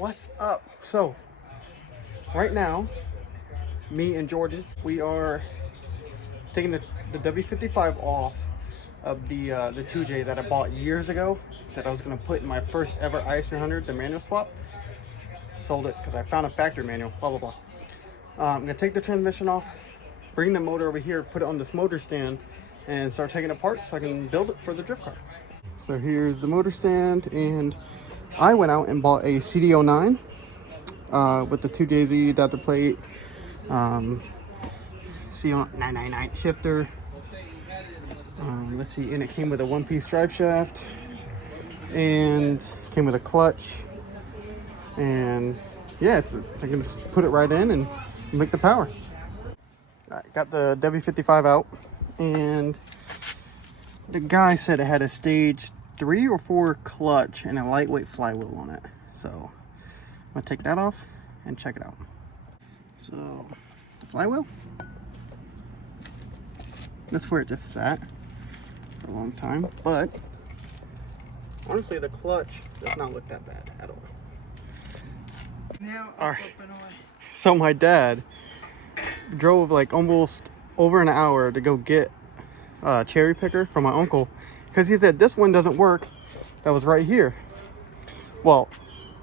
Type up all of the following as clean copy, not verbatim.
What's up? So right now, me and Jordan, we are taking the W55 off of the 2J that I bought years ago that I was gonna put in my first ever is300, the manual swap. Sold it because I found a factory manual, blah blah blah. I'm gonna take the transmission off, bring the motor over here, put it on this motor stand, and start taking it apart so I can build it for the drift car. So here's the motor stand, and I went out and bought a CD09 with the 2JZ adapter plate, C999 shifter. Let's see, and it came with a one-piece drive shaft, and came with a clutch, and yeah, I can just put it right in and make the power. I got the W55 out, and the guy said it had a stage 3 or 4 clutch and a lightweight flywheel on it. So I'm gonna take that off and check it out. So the flywheel, that's where it just sat for a long time, but honestly the clutch does not look that bad at all. Now All right, so my dad drove like almost over an hour to go get a cherry picker from my uncle because he said this one doesn't work, that was right here. Well,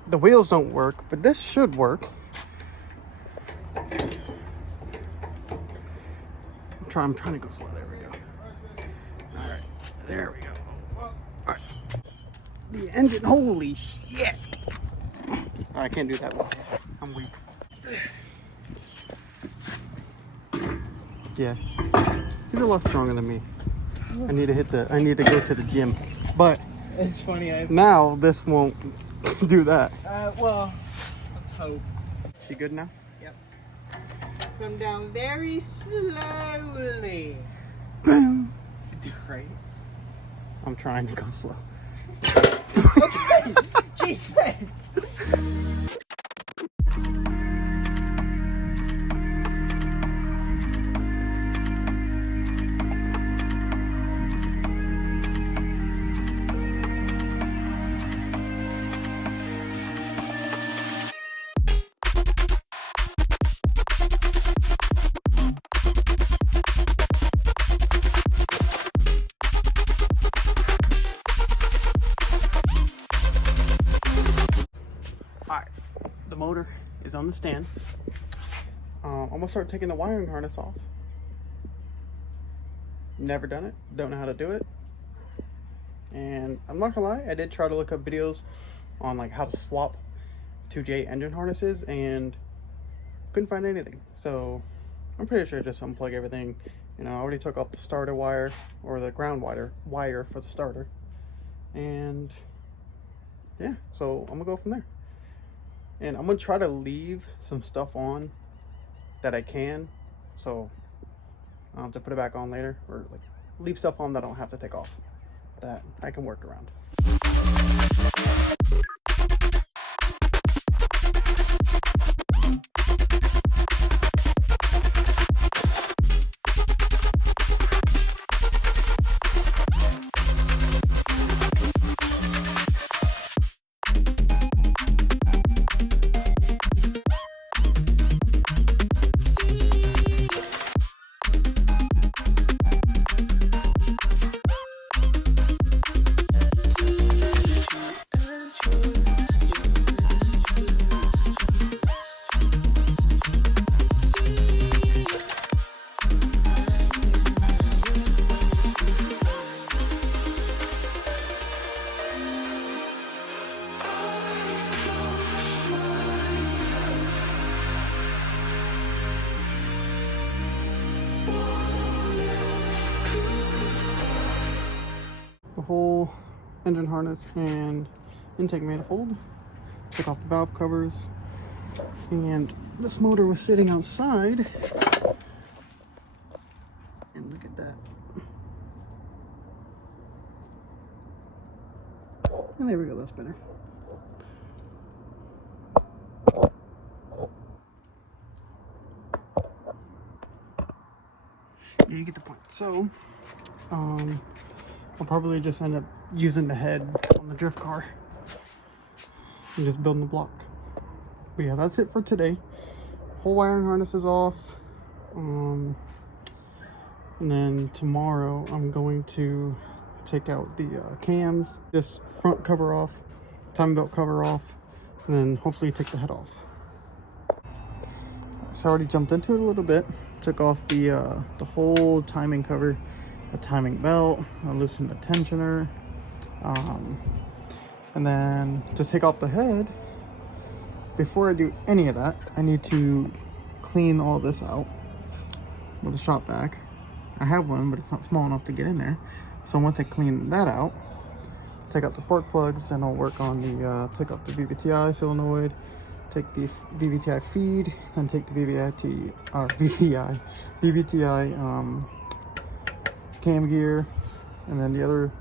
the wheels don't work, but this should work. I'm trying to go slow. There we go. All right, there we go. All right, the engine, holy shit. I can't do that one, I'm weak. Yeah, he's a lot stronger than me. I need to go to the gym, but it's funny. now this won't do that. Well, let's hope. She good now? Yep. Come down very slowly. Boom. Right. I'm trying to go slow. Okay. Gee, thanks. Alright, the motor is on the stand. I'm gonna start taking the wiring harness off. Never done it, don't know how to do it. And I'm not gonna lie, I did try to look up videos on like how to swap 2J engine harnesses and couldn't find anything. So I'm pretty sure just unplug everything. You know, I already took off the starter wire or the ground wire for the starter. And yeah, so I'm gonna go from there. And I'm gonna try to leave some stuff on that I can, so I'll have to put it back on later, or like leave stuff on that I don't have to take off, that I can work around. The whole engine harness and intake manifold, took off the valve covers, and this motor was sitting outside, and look at that. And there we go, that's better. Yeah, you get the point. So I'll probably just end up using the head on the drift car and just building the block. But yeah, that's it for today. Whole wiring harness is off. And then tomorrow I'm going to take out the cams, this front cover off, timing belt cover off, and then hopefully take the head off. So I already jumped into it a little bit. Took off the whole timing cover, a timing belt, I loosened the tensioner, and then to take off the head, before I do any of that, I need to clean all this out with a shop vac. I have one, but it's not small enough to get in there. So once I clean that out, take out the spark plugs, and I'll work on the take out the VVTi solenoid, take the VVTi feed, and take the VVTi cam gear, and then the other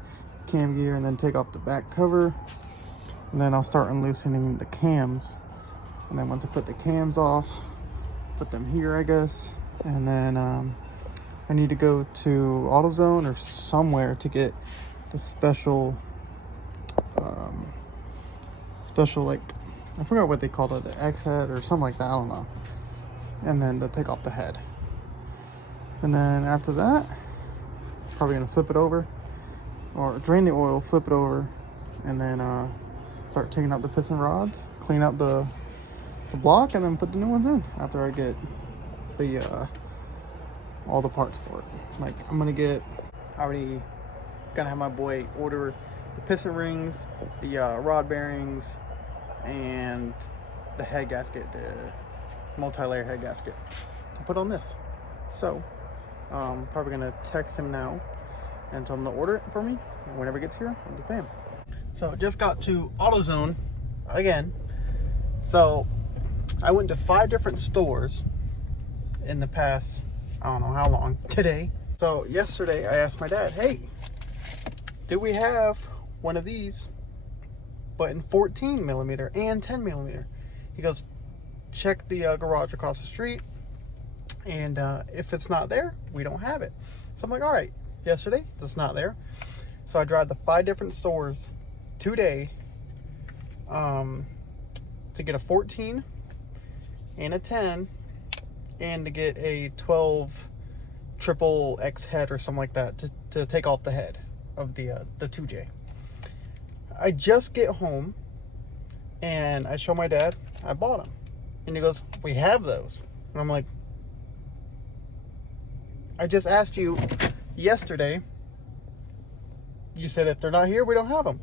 cam gear, and then take off the back cover, and then I'll start unloosening the cams. And then once I put the cams off, put them here, I guess, and then I need to go to AutoZone or somewhere to get the special like, I forgot what they called it, the X head or something like that, I don't know. And then to take off the head. And then after that, probably gonna flip it over, or drain the oil, flip it over, and then start taking out the piston rods, clean out the block, and then put the new ones in after I get the all the parts for it. Like, I'm gonna get, already gonna have my boy order the piston rings, the rod bearings, and the head gasket, the multi-layer head gasket to put on this. So probably gonna text him now and tell him to order it for me, and whenever it gets here, I'll just pay him. So just got to AutoZone again. So I went to 5 different stores in the past, I don't know how long, today. So yesterday I asked my dad, hey, do we have one of these, but in 14 millimeter and 10 millimeter? He goes, check the garage across the street, and if it's not there, we don't have it. So I'm like, all right, yesterday it's not there. So I drive the 5 different stores today to get a 14 and a 10, and to get a 12 triple X head or something like that to take off the head of the 2J. I just get home and I show my dad I bought them, and he goes, we have those. And I'm like, I just asked you yesterday, you said if they're not here, we don't have them.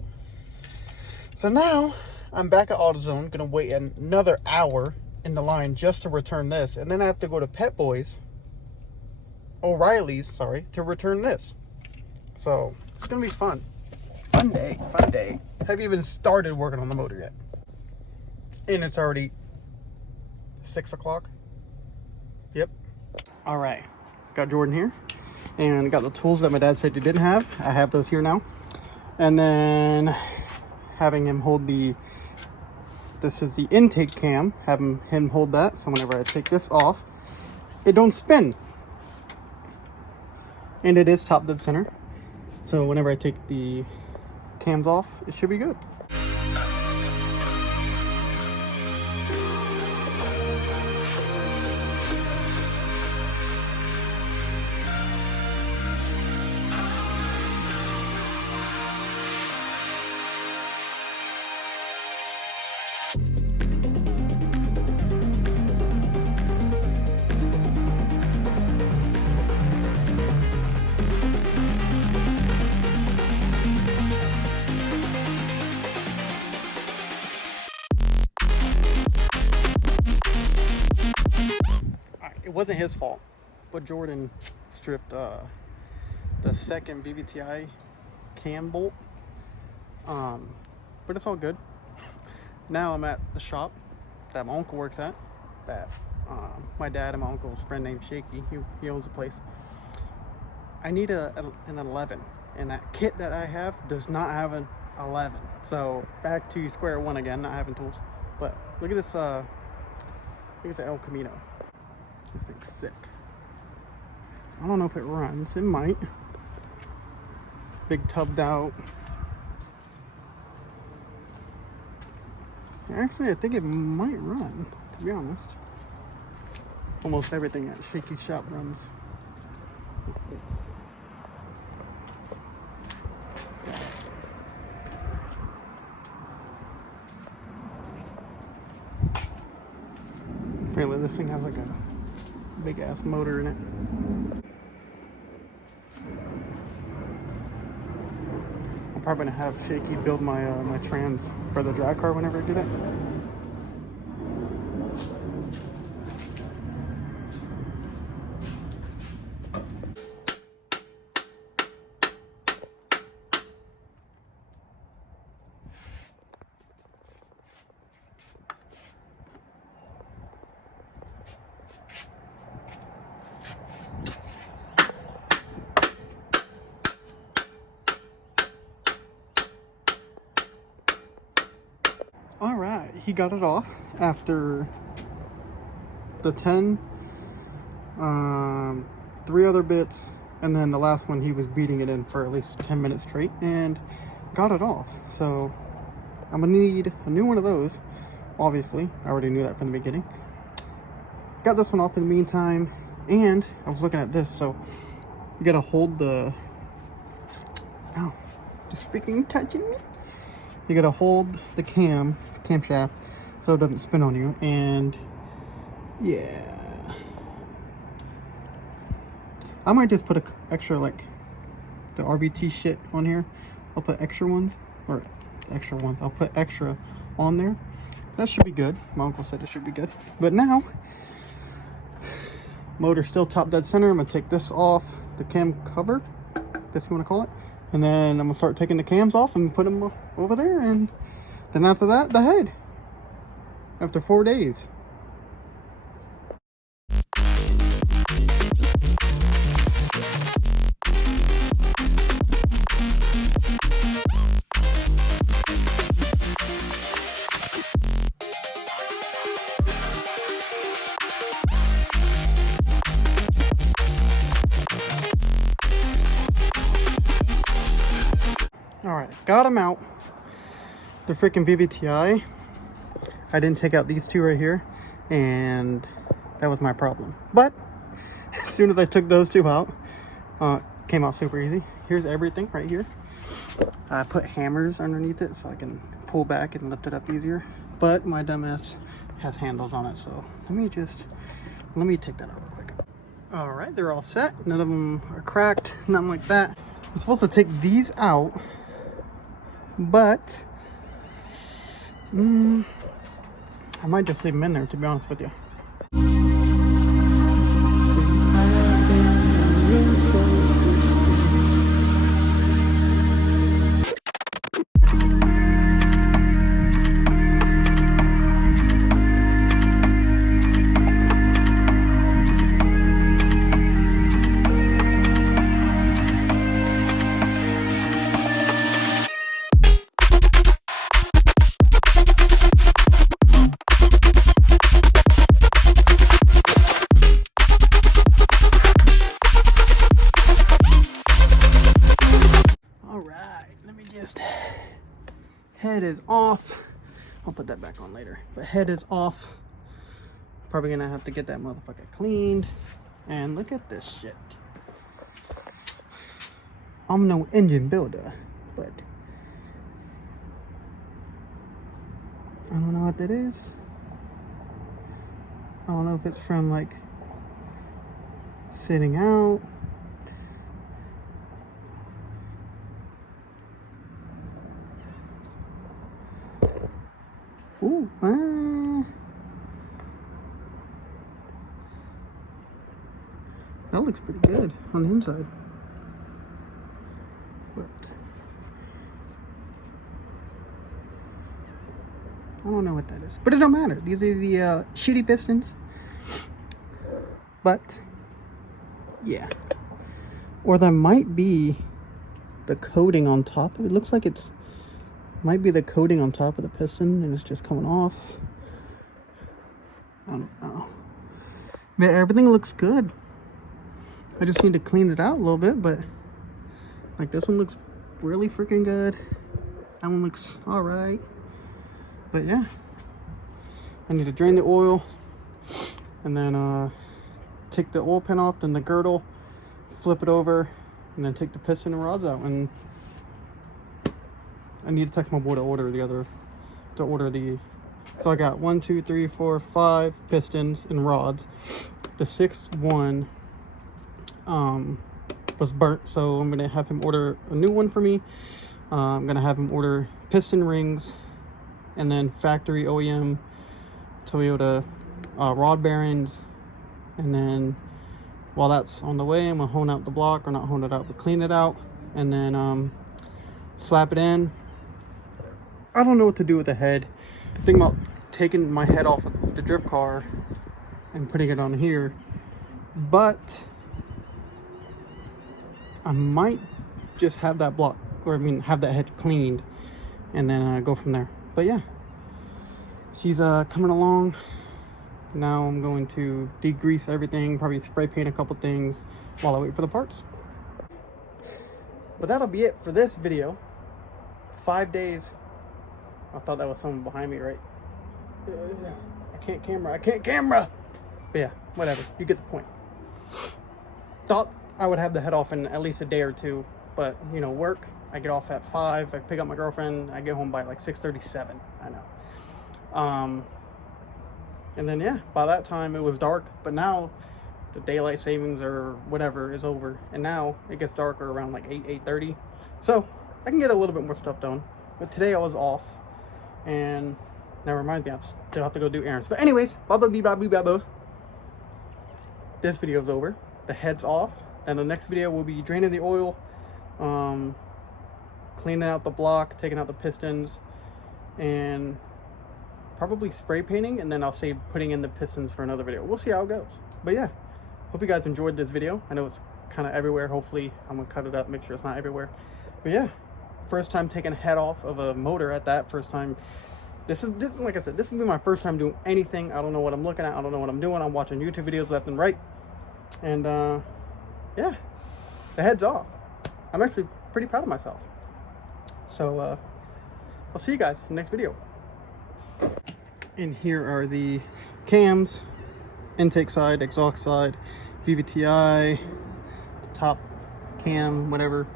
So now I'm back at AutoZone, gonna wait another hour in the line just to return this, and then I have to go to O'Reilly's, sorry, to return this. So it's gonna be fun. Fun day. Haven't even started working on the motor yet, and it's already 6 o'clock. Yep. All right, got Jordan here, and got the tools that my dad said he didn't have. I have those here now, and then having him hold this is the intake cam, having him hold that, so whenever I take this off, it don't spin. And it is top dead center, so whenever I take the cams off, it should be good. It wasn't his fault, but Jordan stripped the second VVTi cam bolt, but it's all good. Now I'm at the shop that my uncle works at, that my dad and my uncle's friend named Shaky, he owns the place. I need an 11, and that kit that I have does not have an 11. So back to square one again, not having tools. But look at this, I think it's an El Camino. This thing's sick. I don't know if it runs. It might. Big tubbed out. Actually, I think it might run, to be honest. Almost everything at Shaky Shop runs. Apparently this thing has like a big ass motor in it. I'm probably gonna have Shaky build my my trans for the drag car whenever I get it. All right, he got it off after the 10, 3 other bits, and then the last one he was beating it in for at least 10 minutes straight and got it off. So I'm gonna need a new one of those. Obviously, I already knew that from the beginning. Got this one off in the meantime, and I was looking at this, so you gotta hold the, ow, just freaking touching me. You gotta hold the camshaft so it doesn't spin on you, and yeah. I might just put a extra, like, the RBT shit on here. I'll put extra ones, I'll put extra on there. That should be good. My uncle said it should be good. But now, motor's still top dead center. I'm gonna take this off, the cam cover, guess you wanna call it. And then I'm gonna start taking the cams off and put them over there. And then after that, the head. After 4 days. Alright, got them out. The freaking VVTi. I didn't take out these two right here, and that was my problem. But as soon as I took those two out, came out super easy. Here's everything right here. I put hammers underneath it so I can pull back and lift it up easier. But my dumbass has handles on it, so let me take that out real quick. Alright, they're all set. None of them are cracked, nothing like that. I'm supposed to take these out, but I might just leave them in there, to be honest with you. Head is off. I'll put that back on later, but head is off. Probably gonna have to get that motherfucker cleaned. And look at this shit. I'm no engine builder, but I don't know what that is. I don't know if it's from like sitting out. Ooh, that looks pretty good on the inside. But I don't know what that is. But it don't matter. These are the shitty pistons. But yeah. Or that might be the coating on top of it. It looks like it's might be the coating on top of the piston and it's just coming off. I don't know. But everything looks good. I just need to clean it out a little bit, but like this one looks really freaking good. That one looks all right. But yeah, I need to drain the oil, and then take the oil pan off, then the girdle, flip it over, and then take the piston and rods out. And I need to text my boy to order the so I got 1, 2, 3, 4, 5 pistons and rods. The 6th one was burnt, so I'm gonna have him order a new one for me. I'm gonna have him order piston rings, and then factory OEM Toyota rod bearings. And then while that's on the way, I'm gonna hone out the block, or not hone it out, but clean it out, and then slap it in. I don't know what to do with the head. I'm thinking about taking my head off of the drift car and putting it on here, but I might just have that block, or I mean have that head cleaned, and then go from there. But yeah, she's coming along. Now I'm going to degrease everything, probably spray paint a couple things while I wait for the parts. But that'll be it for this video. 5 days. I thought that was someone behind me, right? I can't camera. But yeah, whatever, you get the point. Thought I would have the head off in at least a day or two, but you know, work, I get off at 5, I pick up my girlfriend, I get home by like 6:37. I know. And then yeah, by that time it was dark, but now the daylight savings or whatever is over, and now it gets darker around like 8:30, so I can get a little bit more stuff done. But today I was off, and that reminds me, I still have to go do errands. But anyways, this video's over, the head's off, and the next video will be draining the oil, cleaning out the block, taking out the pistons, and probably spray painting, and then I'll save putting in the pistons for another video. We'll see how it goes. But yeah, hope you guys enjoyed this video. I know it's kind of everywhere. Hopefully I'm gonna cut it up, make sure it's not everywhere. But yeah, first time taking a head off of a motor at that. First time. This like I said, this will be my first time doing anything. I don't know what I'm looking at. I don't know what I'm doing. I'm watching YouTube videos left and right. And yeah, the head's off. I'm actually pretty proud of myself. So I'll see you guys in the next video. And here are the cams, intake side, exhaust side, VVTi, the top cam, whatever.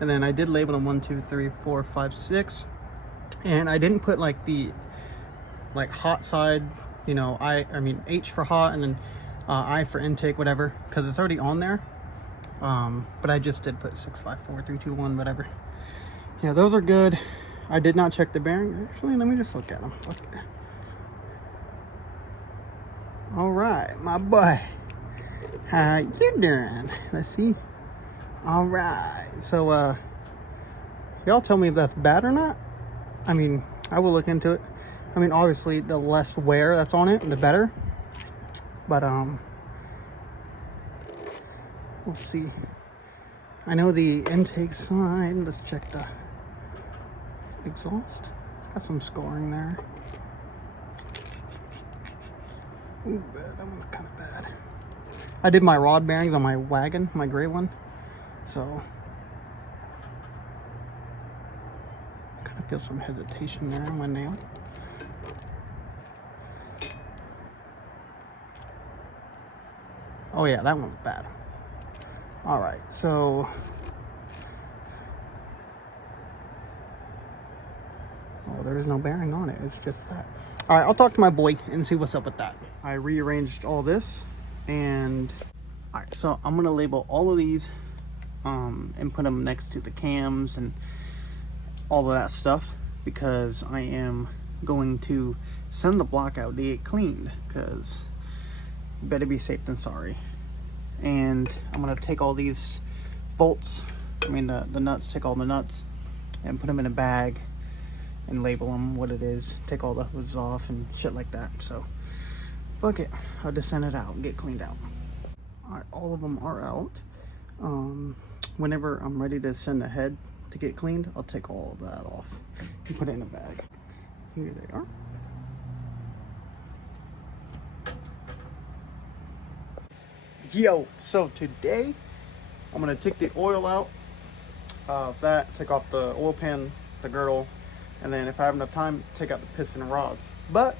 And then I did label them 1, 2, 3, 4, 5, 6. And I didn't put like the hot side, you know, I mean H for hot, and then I for intake, whatever, because it's already on there. But I just did put 6, 5, 4, 3, 2, 1, whatever. Yeah, those are good. I did not check the bearing. Actually, let me just look at them. Okay. All right, my boy. How you doing? Let's see. All right. So, y'all tell me if that's bad or not. I mean, I will look into it. I mean, obviously, the less wear that's on it, the better. But, we'll see. I know the intake side. Let's check the exhaust. Got some scoring there. Ooh, that one's kind of bad. I did my rod bearings on my wagon, my gray one, so kind of feel some hesitation there on my nail. Oh yeah, that one's bad. All right, so oh, there is no bearing on it. It's just that. All right, I'll talk to my boy and see what's up with that. I rearranged all this, and all right, so I'm gonna label all of these and put them next to the cams and all of that stuff, because I am going to send the block out to get cleaned, because better be safe than sorry. And I'm gonna take all these bolts, I mean the nuts, take all the nuts and put them in a bag and label them what it is, take all the hoses off and shit like that. So fuck it, I'll just send it out and get cleaned out. All right, all of them are out. Whenever I'm ready to send the head to get cleaned, I'll take all of that off and put it in a bag. Here they are. Yo, so today I'm gonna take the oil out of that, take off the oil pan, the girdle, and then if I have enough time, take out the piston and rods. But